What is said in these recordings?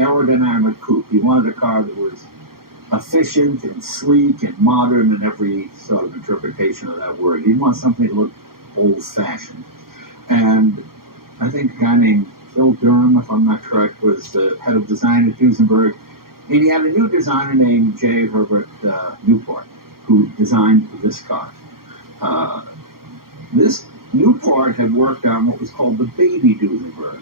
aerodynamic coupe. He wanted a car that was efficient and sleek and modern in every sort of interpretation of that word. He didn't want something that looked old-fashioned. And I think a guy named Phil Durham, if I'm not correct, was the head of design at Duesenberg. And he had a new designer named J. Herbert Newport, who designed this car. This Newport had worked on what was called the Baby Duesenberg,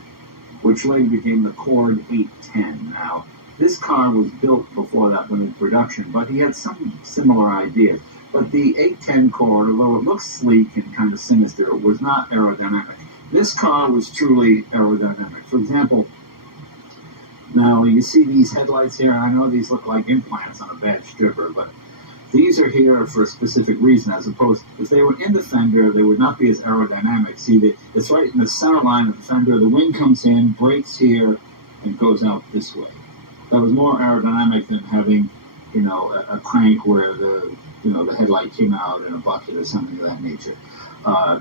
which later became the Cord 810. Now, this car was built before that went into production, but he had some similar ideas. But the 810 Cord, although it looks sleek and kind of sinister, it was not aerodynamic. This car was truly aerodynamic. For example, now you see these headlights here. I know these look like implants on a bad stripper, but these are here for a specific reason, as opposed, if they were in the fender, they would not be as aerodynamic. See, it's right in the center line of the fender. The wind comes in, brakes here, and goes out this way. That was more aerodynamic than having, a crank where the headlight came out in a bucket or something of that nature.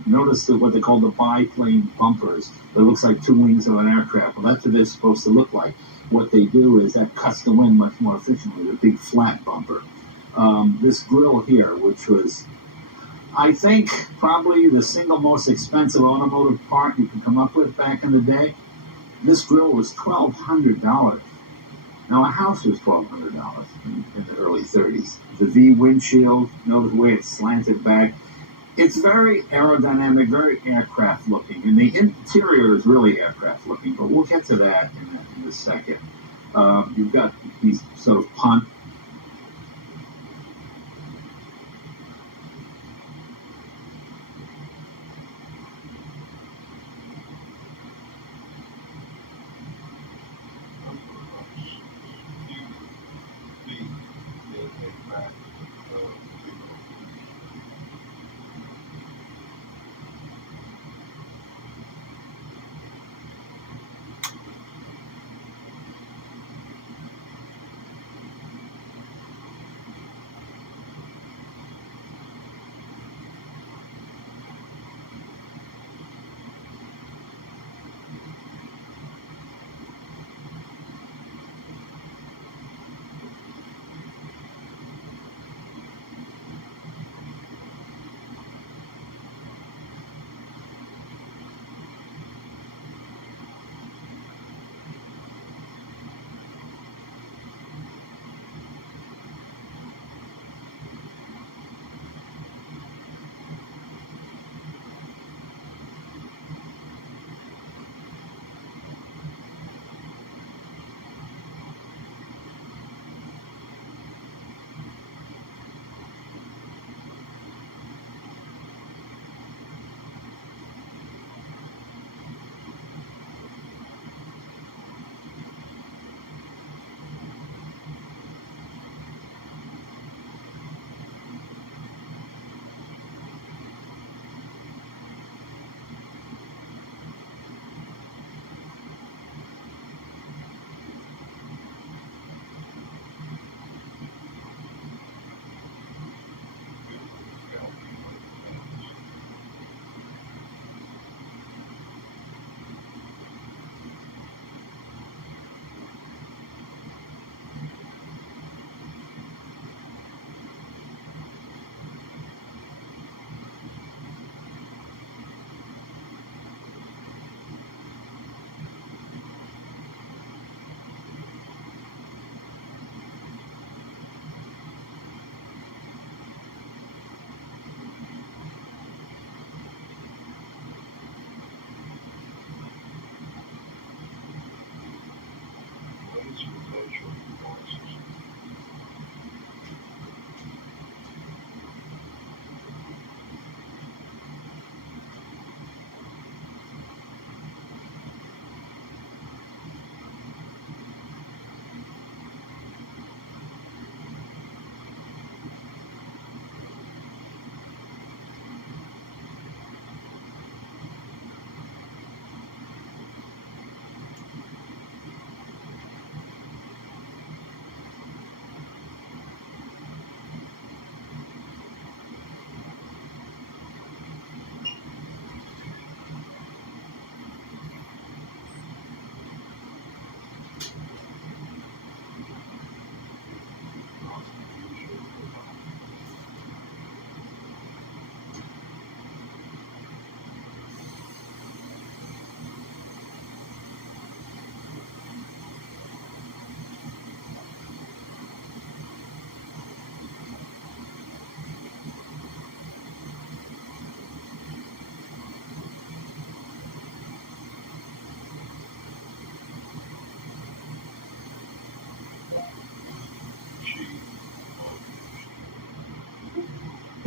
Notice what they call the biplane bumpers. It looks like two wings of an aircraft. Well, that's what they're supposed to look like. What they do is that cuts the wind much more efficiently, the big flat bumper. This grill here, which was, I think, probably the single most expensive automotive part you could come up with back in the day. This grill was $1,200. Now, a house was $1,200 in the early 30s. The V windshield, notice the way it's slanted back. It's very aerodynamic, very aircraft looking, and the interior is really aircraft looking, but we'll get to that in a second. You've got these sort of punt.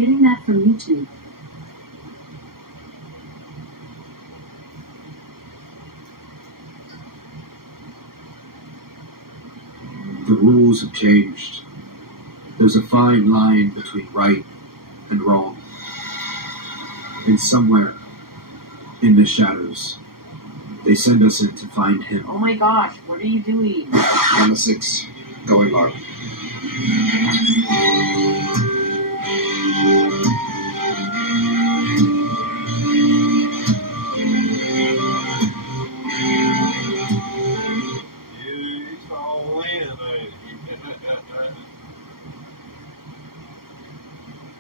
Getting that from YouTube. The rules have changed. There's a fine line between right and wrong. And somewhere in the shadows, they send us in to find him. Oh my gosh, what are you doing? On the 6, going large.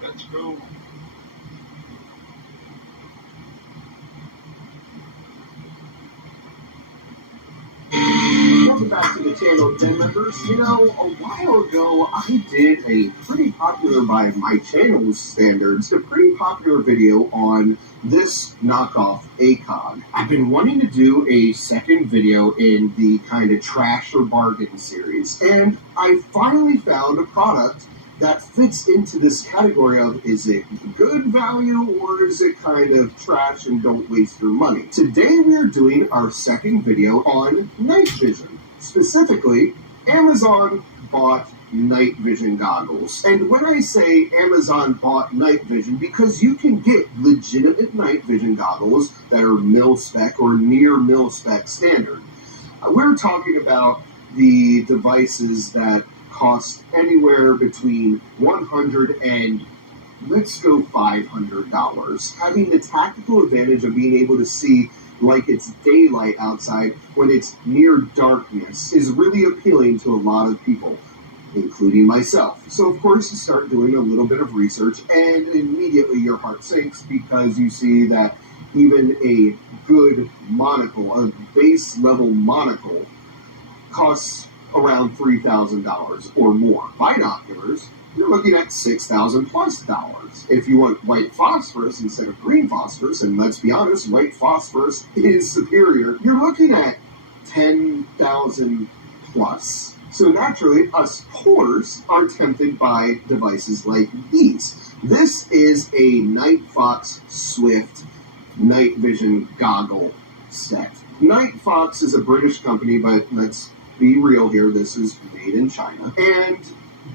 That's cool. Welcome back to the channel, 10 members. You know, a while ago, I did a pretty popular, by my channel's standards, a pretty popular video on this knockoff ACOG. I've been wanting to do a second video in the kind of trash or bargain series, and I finally found a product that fits into this category of, is it good value or is it kind of trash and don't waste your money? Today we are doing our second video on night vision. Specifically, Amazon bought night vision goggles. And when I say Amazon bought night vision, because you can get legitimate night vision goggles that are mil-spec or near mil-spec standard. We're talking about the devices that cost anywhere between $100 and let's go $500. Having the tactical advantage of being able to see like it's daylight outside when it's near darkness is really appealing to a lot of people, including myself. So of course you start doing a little bit of research and immediately your heart sinks because you see that even a good monocle, a base level monocle, costs around $3,000 or more. Binoculars, you're looking at $6,000 plus. If you want white phosphorus instead of green phosphorus, and let's be honest, white phosphorus is superior, you're looking at $10,000 plus. So naturally, us poors are tempted by devices like these. This is a Night Fox Swift night vision goggle set. Night Fox is a British company, but let's be real here, this is made in China. And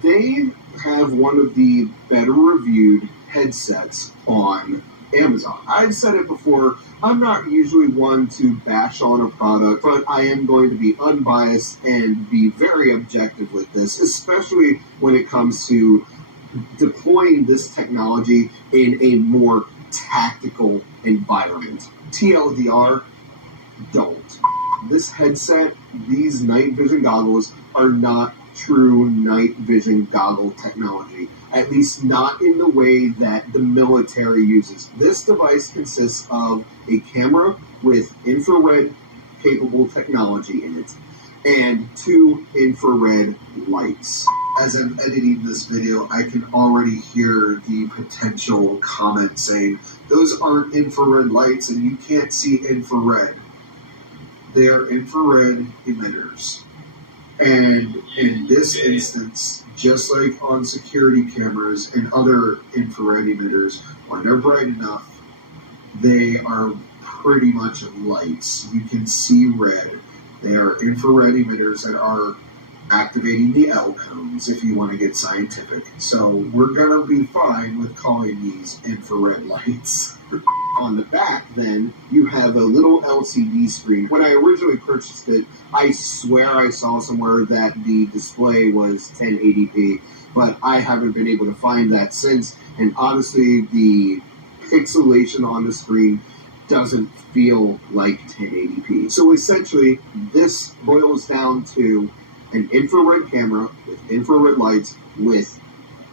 they have one of the better reviewed headsets on Amazon. I've said it before, I'm not usually one to bash on a product, but I am going to be unbiased and be very objective with this, especially when it comes to deploying this technology in a more tactical environment. TLDR, don't. This headset, these night vision goggles, are not true night vision goggle technology, at least not in the way that the military uses. This device consists of a camera with infrared capable technology in it and 2 infrared lights. As I'm editing this video, I can already hear the potential comment saying, those aren't infrared lights and you can't see infrared. They are infrared emitters. And in this instance, just like on security cameras and other infrared emitters, when they're bright enough, they are pretty much lights. You can see red. They are infrared emitters that are activating the L cones, if you want to get scientific. So we're going to be fine with calling these infrared lights. On the back, then, you have a little LCD screen. When I originally purchased it, I swear I saw somewhere that the display was 1080p, but I haven't been able to find that since, and honestly, the pixelation on the screen doesn't feel like 1080p. So essentially, this boils down to an infrared camera with infrared lights with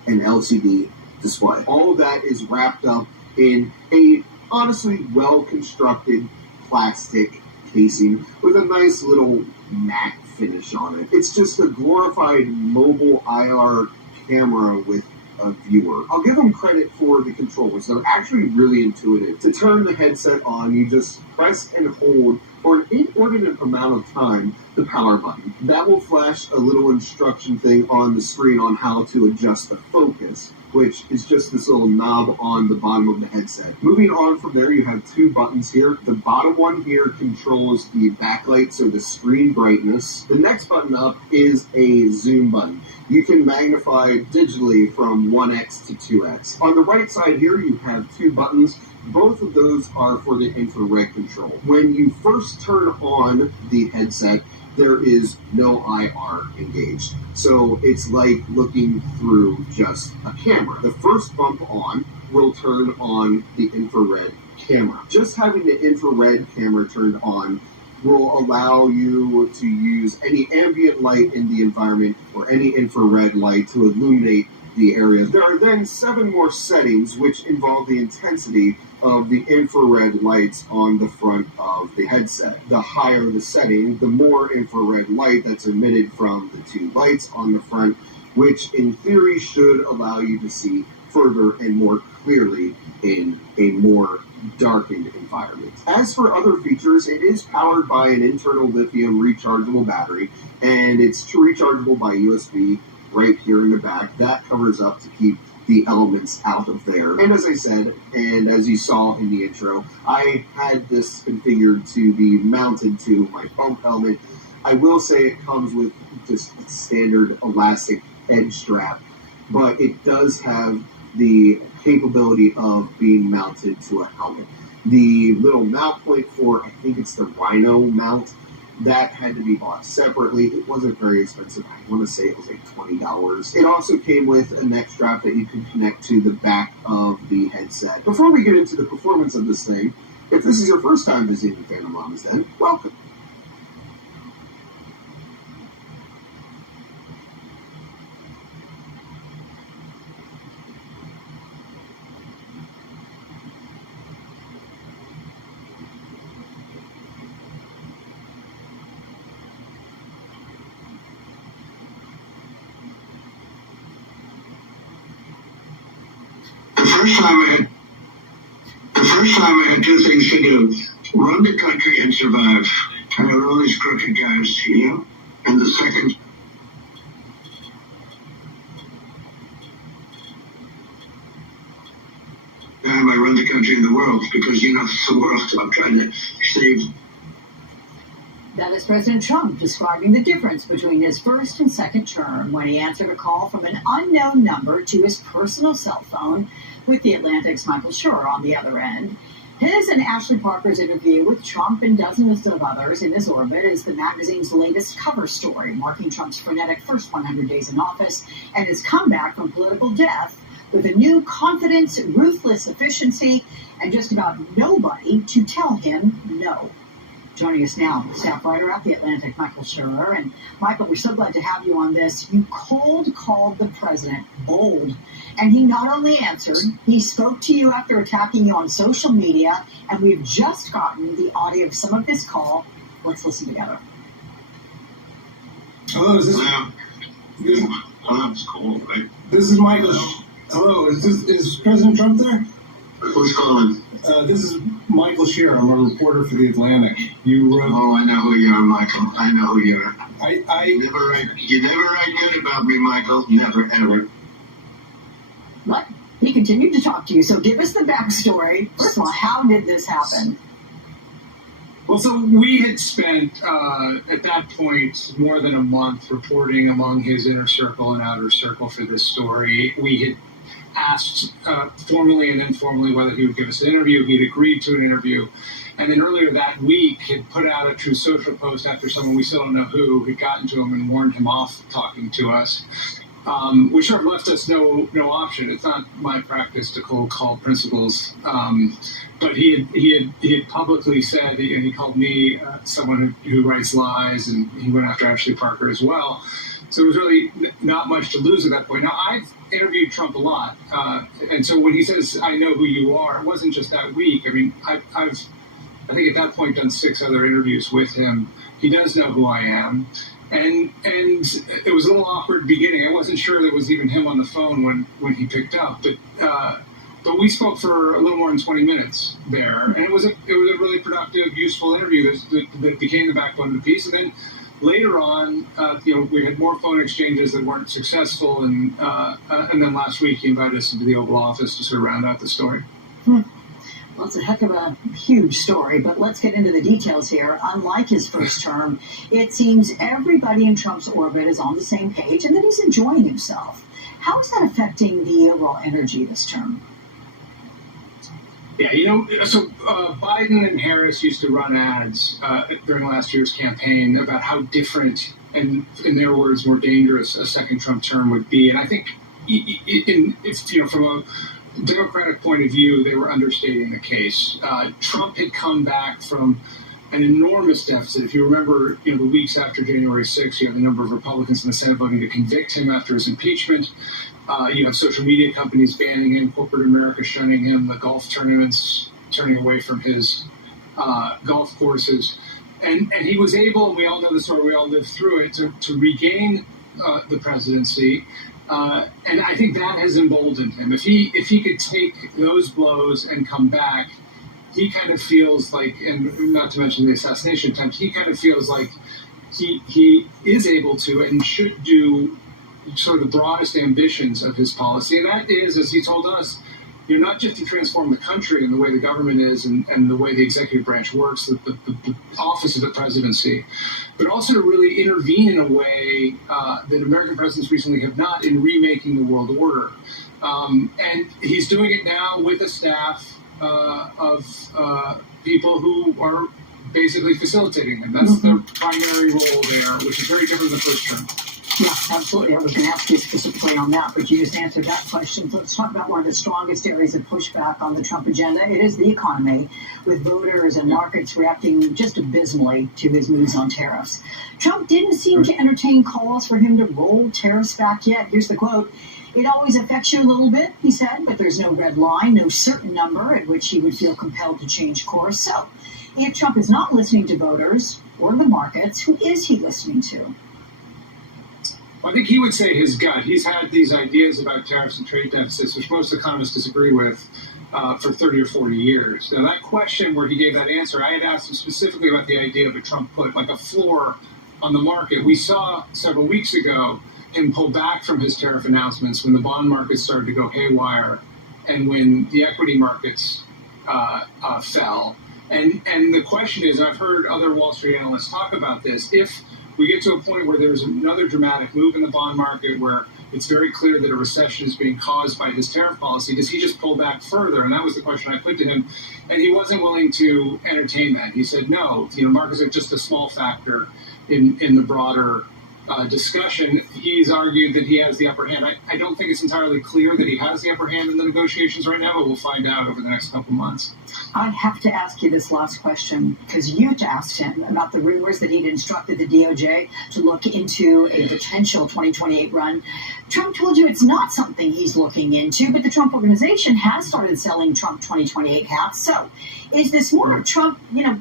an LCD display. All of that is wrapped up in a honestly well-constructed plastic casing with a nice little matte finish on it. It's just a glorified mobile IR camera with a viewer. I'll give them credit for the controls. They're actually really intuitive. To turn the headset on, you just press and hold for an inordinate amount of time the power button. That will flash a little instruction thing on the screen on how to adjust the focus, which is just this little knob on the bottom of the headset. Moving on from there, you have two buttons here. The bottom one here controls the backlight, so the screen brightness. The next button up is a zoom button. You can magnify digitally from 1x to 2x. On the right side here, you have two buttons. Both of those are for the infrared control. When you first turn on the headset, there is no IR engaged. So it's like looking through just a camera. The first bump on will turn on the infrared camera. Just having the infrared camera turned on will allow you to use any ambient light in the environment or any infrared light to illuminate the area. There are then 7 more settings which involve the intensity of the infrared lights on the front of the headset. The higher the setting, the more infrared light that's emitted from the 2 lights on the front, which in theory should allow you to see further and more clearly in a more darkened environment. As for other features, it is powered by an internal lithium rechargeable battery, and it's rechargeable by USB right here in the back. That covers up to keep the elements out of there. And as I said, and as you saw in the intro, I had this configured to be mounted to my pump helmet. I will say it comes with just a standard elastic edge strap, but it does have the capability of being mounted to a helmet. The little mount point for, I think it's the Rhino mount, that had to be bought separately. It wasn't very expensive. I want to say it was like $20. It also came with a neck strap that you could connect to the back of the headset. Before we get into the performance of this thing, if this is your first time visiting Phantom Llamas Den, welcome. The first time I had 2 things to do: run the country and survive. And there were all these crooked guys, you know. And the second time I run the country and the world, because you know it's the world I'm trying to save. That is President Trump describing the difference between his first and second term when he answered a call from an unknown number to his personal cell phone, with The Atlantic's Michael Schur on the other end. His and Ashley Parker's interview with Trump and dozens of others in his orbit is the magazine's latest cover story, marking Trump's frenetic first 100 days in office and his comeback from political death with a new confidence, ruthless efficiency, and just about nobody to tell him no. Joining us now, staff writer at The Atlantic, Michael Schur. And Michael, we're so glad to have you on this. You cold called the president bold, and he not only answered, he spoke to you after attacking you on social media, and we've just gotten the audio of some of this call. Let's listen together. Hello, is this? Hello, it's cool, right? This is Michael. Hello, is President Trump there? Who's calling? This is Michael Schur. I'm a reporter for The Atlantic. You wrote. Oh, I know who you are, Michael. I know who you are. You never write good about me, Michael. Never, ever. What? He continued to talk to you, so give us the backstory. First of all, how did this happen? Well, so we had spent, at that point, more than a month reporting among his inner circle and outer circle for this story. We had asked formally and informally whether he would give us an interview. He'd agreed to an interview. And then earlier that week had put out a True Social post after someone we still don't know who had gotten to him and warned him off talking to us, which sort of left us no option. It's not my practice to cold call principals, but he had publicly said, and he called me someone who writes lies, and he went after Ashley Parker as well. So there was really not much to lose at that point. Now, I've interviewed Trump a lot, and so when he says, I know who you are, it wasn't just that week. I mean, I've I think at that point done 6 other interviews with him. He does know who I am. And it was a little awkward beginning. I wasn't sure there was even him on the phone when he picked up. But But we spoke for a little more than 20 minutes there, and it was a really productive, useful interview that became the backbone of the piece. And then later on, we had more phone exchanges that weren't successful, and then last week he invited us into the Oval Office to sort of round out the story. Well, it's a heck of a huge story, but let's get into the details here. Unlike his first term, it seems everybody in Trump's orbit is on the same page and that he's enjoying himself. How is that affecting the overall energy this term? Yeah, so Biden and Harris used to run ads during last year's campaign about how different and, in their words, more dangerous a second Trump term would be. And I think from a Democratic point of view, they were understating the case. Trump had come back from an enormous deficit. If you remember, the weeks after January 6th, you have a number of Republicans in the Senate voting to convict him after his impeachment. You have social media companies banning him, corporate America shunning him, the golf tournaments turning away from his golf courses. And he was able, and we all know the story, we all lived through it, to regain the presidency. And I think that has emboldened him. If he could take those blows and come back, he kind of feels like, and not to mention the assassination attempt, he kind of feels like he is able to and should do sort of the broadest ambitions of his policy. And that is, as he told us, not just to transform the country and the way the government is and the way the executive branch works, the office of the presidency, but also to really intervene in a way that American presidents recently have not in remaking the world order. And he's doing it now with a staff of people who are basically facilitating him. That's their primary role there, which is very different than the first term. Yeah, absolutely. I was going to ask you specifically on that, but you just answered that question. So let's talk about one of the strongest areas of pushback on the Trump agenda. It is the economy, with voters and markets reacting just abysmally to his moves on tariffs. Trump didn't seem to entertain calls for him to roll tariffs back yet. Here's the quote. "It always affects you a little bit," he said, "but there's no red line, no certain number at which he would feel compelled to change course." So if Trump is not listening to voters or the markets, who is he listening to? I think he would say his gut. He's had these ideas about tariffs and trade deficits, which most economists disagree with, for 30 or 40 years. Now, that question where he gave that answer, I had asked him specifically about the idea of a Trump put, like a floor on the market. We saw several weeks ago him pull back from his tariff announcements when the bond markets started to go haywire and when the equity markets fell. And the question is, and I've heard other Wall Street analysts talk about this, if we get to a point where there's another dramatic move in the bond market where it's very clear that a recession is being caused by his tariff policy, does he just pull back further? And that was the question I put to him. And he wasn't willing to entertain that. He said, no, markets are just a small factor in the broader discussion. He's argued that he has the upper hand. I don't think it's entirely clear that he has the upper hand in the negotiations right now, but we'll find out over the next couple months. I have to ask you this last question because you asked him about the rumors that he'd instructed the DOJ to look into a potential 2028 run. Trump told you it's not something he's looking into, but the Trump Organization has started selling Trump 2028 hats. So is this more of Trump,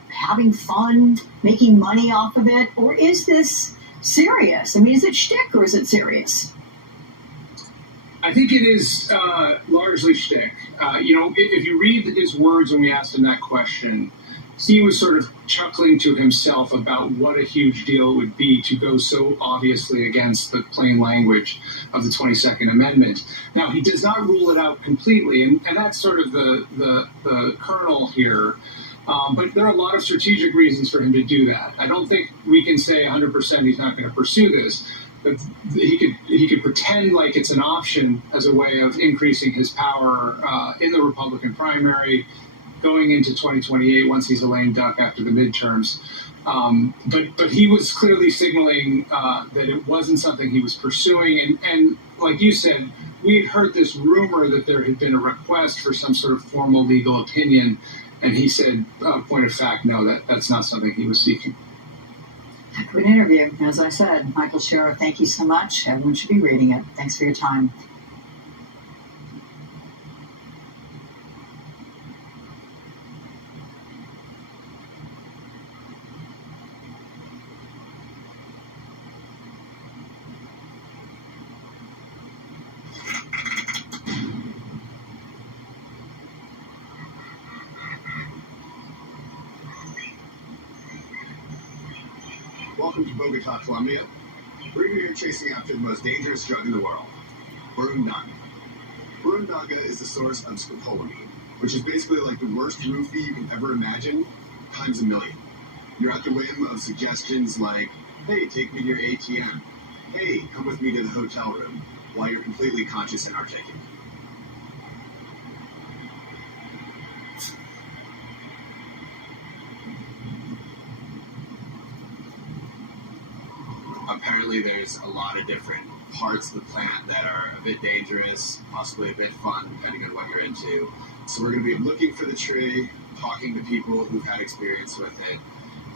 having fun, making money off of it, or is this serious? I mean, is it shtick or is it serious? I think it is largely shtick. If you read his words when we asked him that question, he was sort of chuckling to himself about what a huge deal it would be to go so obviously against the plain language of the 22nd Amendment. Now, he does not rule it out completely, and that's sort of the kernel here. But there are a lot of strategic reasons for him to do that. I don't think we can say 100% he's not going to pursue this. But he could pretend like it's an option as a way of increasing his power in the Republican primary going into 2028 once he's a lame duck after the midterms. But he was clearly signaling that it wasn't something he was pursuing. And like you said, we had heard this rumor that there had been a request for some sort of formal legal opinion. And he said, point of fact, no, that's not something he was seeking. Heck of an interview. As I said, Michael Sherrill, thank you so much. Everyone should be reading it. Thanks for your time. Welcome to Bogota, Colombia. We're here chasing after the most dangerous drug in the world, burundanga. Burundanga is the source of scopolamine, which is basically like the worst roofie you can ever imagine, times a million. You're at the whim of suggestions like, hey, take me to your ATM. Hey, come with me to the hotel room, while you're completely conscious and articulate. Apparently there's a lot of different parts of the plant that are a bit dangerous, possibly a bit fun, depending on what you're into. So we're going to be looking for the tree, talking to people who've had experience with it,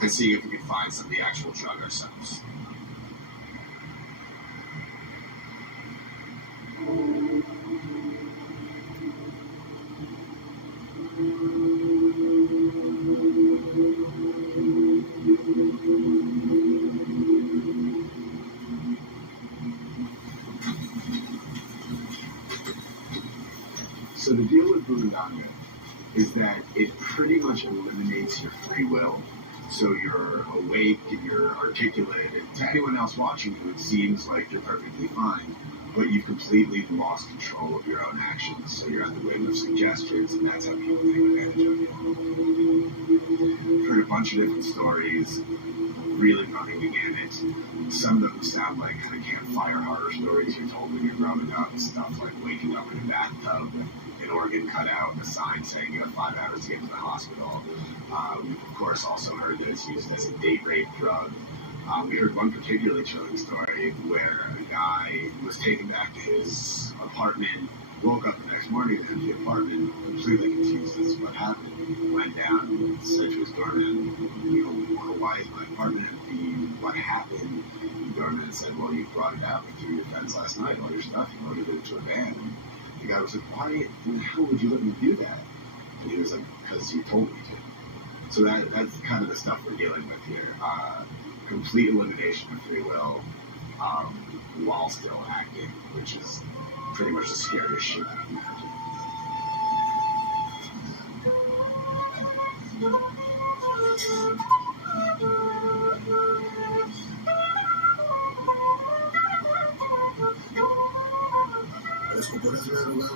and seeing if we can find some of the actual drug ourselves. So the deal with burundanga is that it pretty much eliminates your free will. So you're awake and you're articulate, and to anyone else watching you, it seems like you're perfectly fine, but you've completely lost control of your own actions. So you're at the whim of suggestions, and that's how people take advantage of you. I've heard a bunch of different stories, really running the gamut. Some of them sound like kind of campfire horror stories you're told when you're growing up. Stuff like waking up in a bathtub, an organ cut out, and a sign saying you have 5 hours to get to the hospital. We've, of course, also heard that it's used as a date rape drug. We heard one particularly chilling story where a guy was taken back to his apartment, woke up the next morning in an empty apartment, completely confused as to what happened. Went down, said to his doorman, why is my apartment empty? What happened? The doorman said, well, you brought it out with 3 of your friends last night, all your stuff, you loaded it into a van. And the guy was like, why in the hell would you let me do that? And he was like, because you told me to. So that's kind of the stuff we're dealing with here. Complete elimination of free will while still acting, which is pretty much the scariest shit you can imagine. El escopor es una droga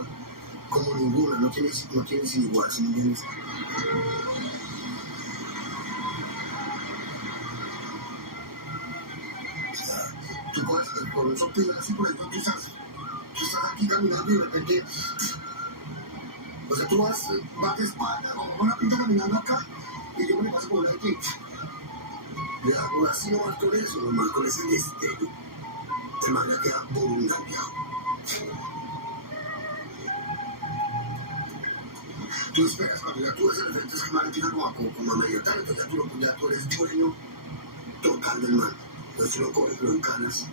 como ninguna, no tienes igual, ¿sí me entiendes? Tú coges con un soplo así, por ejemplo, tú estás aquí caminando y de repente, o sea, tú vas de espalda, o una pinta caminando acá, y yo me paso por aquí. Le hago así nomás con eso, nomás con ese destello. El man ya queda burundangueado. Tú esperas cuando ya tú ves el efecto, es que el man empieza como a medio tarde, entonces ya tú eres dueño total del man. Entonces tú lo coges, lo encanas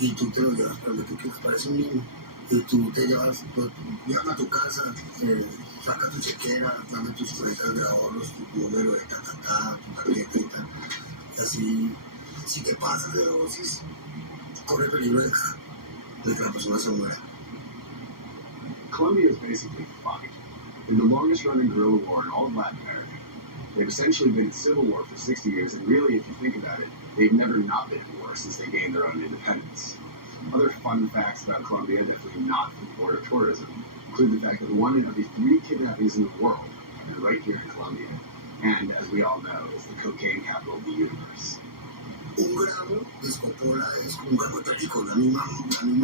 y tú te lo llevas para donde tú quieras, parece un niño. Y tú te llevas a tu casa, saca tu chequera, dame tus cuentas de ahorros, tu número de tu tarjeta y tal. Y así, si te pasas de dosis, corre peligro de que la persona se muera. Colombia is basically fucked. In the longest running guerrilla war in all of Latin America. They've essentially been in civil war for 60 years, and really, if you think about it, they've never not been at war since they gained their own independence. Other fun facts about Colombia, definitely not from border tourism, include the fact that 1 in every 3 kidnappings in the world are right here in Colombia. And, as we all know, it's the cocaine capital of the universe. Un gramo de escopola es un gramo de perico, la misma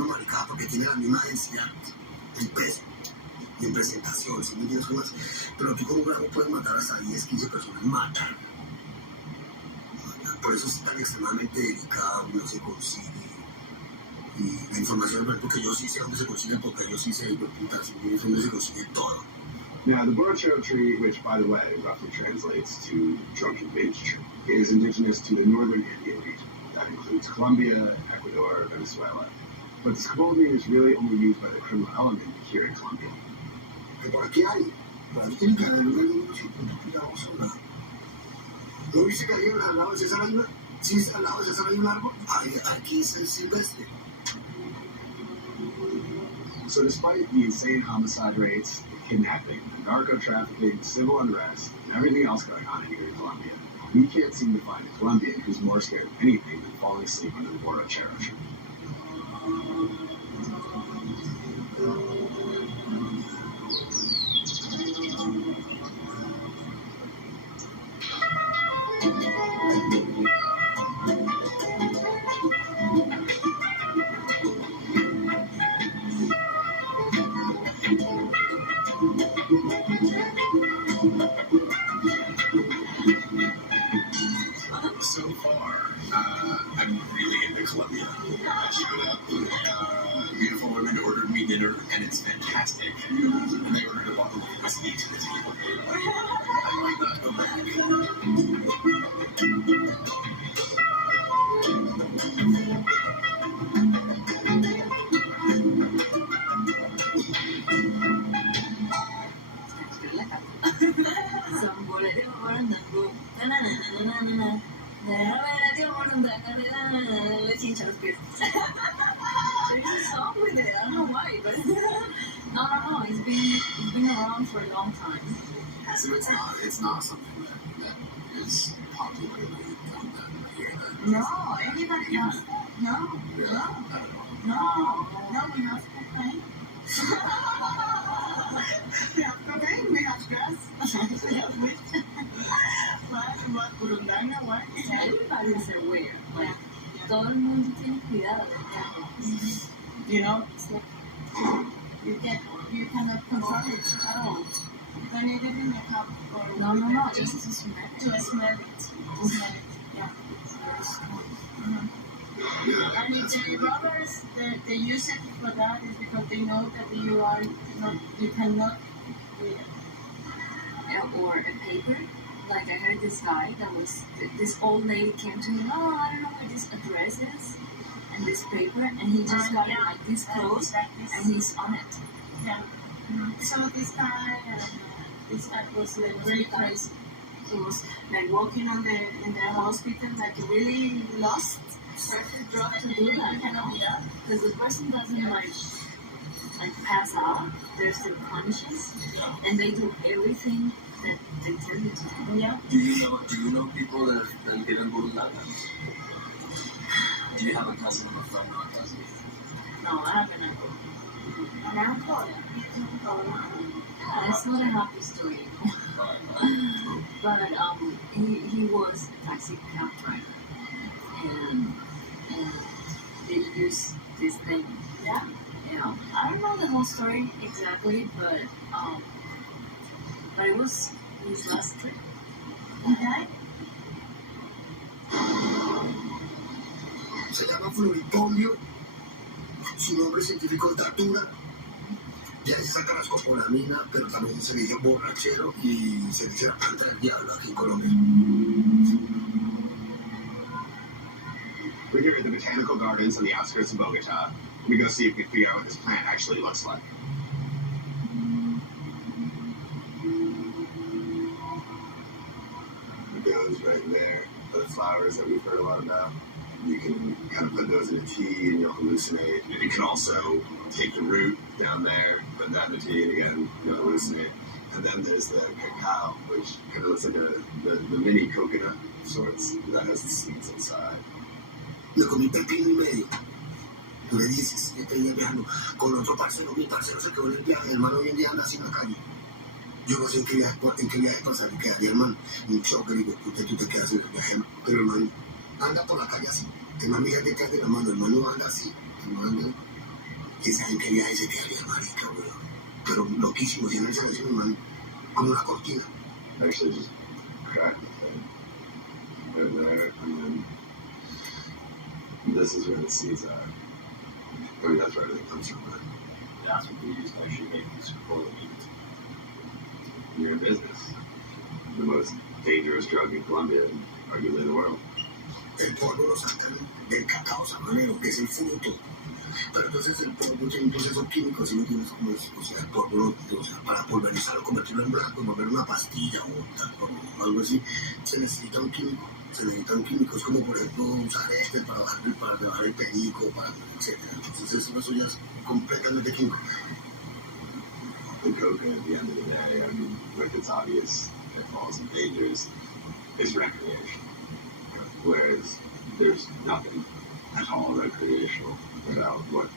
maricada, porque tiene la misma densidad en peso y en presentación, ¿sí me entiendes cómo es? Pero tú con un gramo puedes matar hasta 10, 15 personas, matar. Por eso es tan extremadamente delicado, no se consigue. Y la información, porque yo sí sé dónde se consigue, porque yo sí sé dónde se consigue todo. Now, the borracho tree, which, by the way, roughly translates to drunken binge tree, is indigenous to the northern Andean region. That includes Colombia, Ecuador, Venezuela. But the scopolamine is really only used by the criminal element here in Colombia. Que por aquí hay, por aquí tiene que haber un niño sin punto cuidadoso, ¿no? ¿No viste que hay al lado de César hay una? Sí, al lado de César hay un árbol. Aquí es el silvestre. So despite the insane homicide rates, the kidnapping, the narco trafficking, civil unrest, and everything else going on here in Colombia, You can't seem to find a Colombian who's more scared of anything than falling asleep under the borrachera. So far, I'm really into Colombia. I showed up, beautiful women ordered me dinner, and it's fantastic. And they ordered a bottle of whiskey to the table. I might not go back. Let's each other's business. There's a song with it. I don't know why, but no. It's been around for a long time. So it's not something that is popularly done here. No, everybody has. No. We have cocaine. We have cocaine. We have grass. We have wheat. What burundanga? What? Everybody is aware. Like, todo el mundo tiene cuidado del campo. You know, it's like you cannot control it at all. You don't need it in your cup or no, just to smell it. To smell it. Yeah. And if the robbers they use it for that is because they know that you cannot read it. Or a paper. Like I heard this guy this old lady came to him, I don't know where this address is, and this paper, and he just got it like this close, and he's on it. Yeah. So this guy was like very crazy. He was like walking in the hospital like really lost. Perfect drug to do that. Cannot be that because the person doesn't like pass out. They're still conscious, and they do everything that they tell you to do. Yeah. Do you know people that have been given burundanga? Do you have a cousin or a friend or a cousin? No, I haven't. An uncle. It's not a happy story. But he was a taxi cab driver, and they use this thing. Yeah. I don't know the whole story exactly, but it was his last trip. Okay. Se llama floripondio. Su nombre científico es datura. De ahí se saca la escopolamina, pero también se le dice borrachero y se dice la planta del diablo aquí en Colombia. We're here at the Botanical Gardens on the outskirts of Bogota. Let me go see if we can figure out what this plant actually looks like. Those right there are the flowers that we've heard a lot about. You can kind of put those in a tea and you'll hallucinate. And you can also take the root down there, put that in the tea, and again, you'll hallucinate. And then there's the cacao, which kind of looks like the mini coconut of sorts that has the seeds inside. Me comí pepino y medio. Duré 17 días viajando con otro parcero. Mi parcero se quedó en el viaje. El hermano hoy en día anda así en la calle. Yo no sé en qué viaje pasar y quedaría, hermano. Un choque, digo, tú te quedas en el viaje. Pero hermano, anda por la calle así. El mami ya detrás de la mano. El hermano anda así. Hermano, quién sabe en qué viaje se quedaría, marica, weón. Pero loquísimo. Si no se ve, hermano, como una cortina. Actually, just crack the thing. Right there, and then this is where the seeds are. I mean, that's where everything comes from, right? That's what we use to actually make this cola meat. You're in business. The most dangerous drug in Colombia and arguably in the world. El polvo lo sacan del cacao sabanero, que es el fruto. Pero entonces el polvo tiene un proceso químico, así no tienes como o sea, el polvo, o sea, para pulverizarlo, convertirlo en blanco, volver una pastilla o algo así, se necesita un químico. Se necesitan químicos como por ejemplo usar para bajar el perico, etc. Entonces eso ya es completamente químico. The coca, at the end of the day, I mean, with its obvious pitfalls and dangers, is recreation. Whereas there's nothing at all recreational about what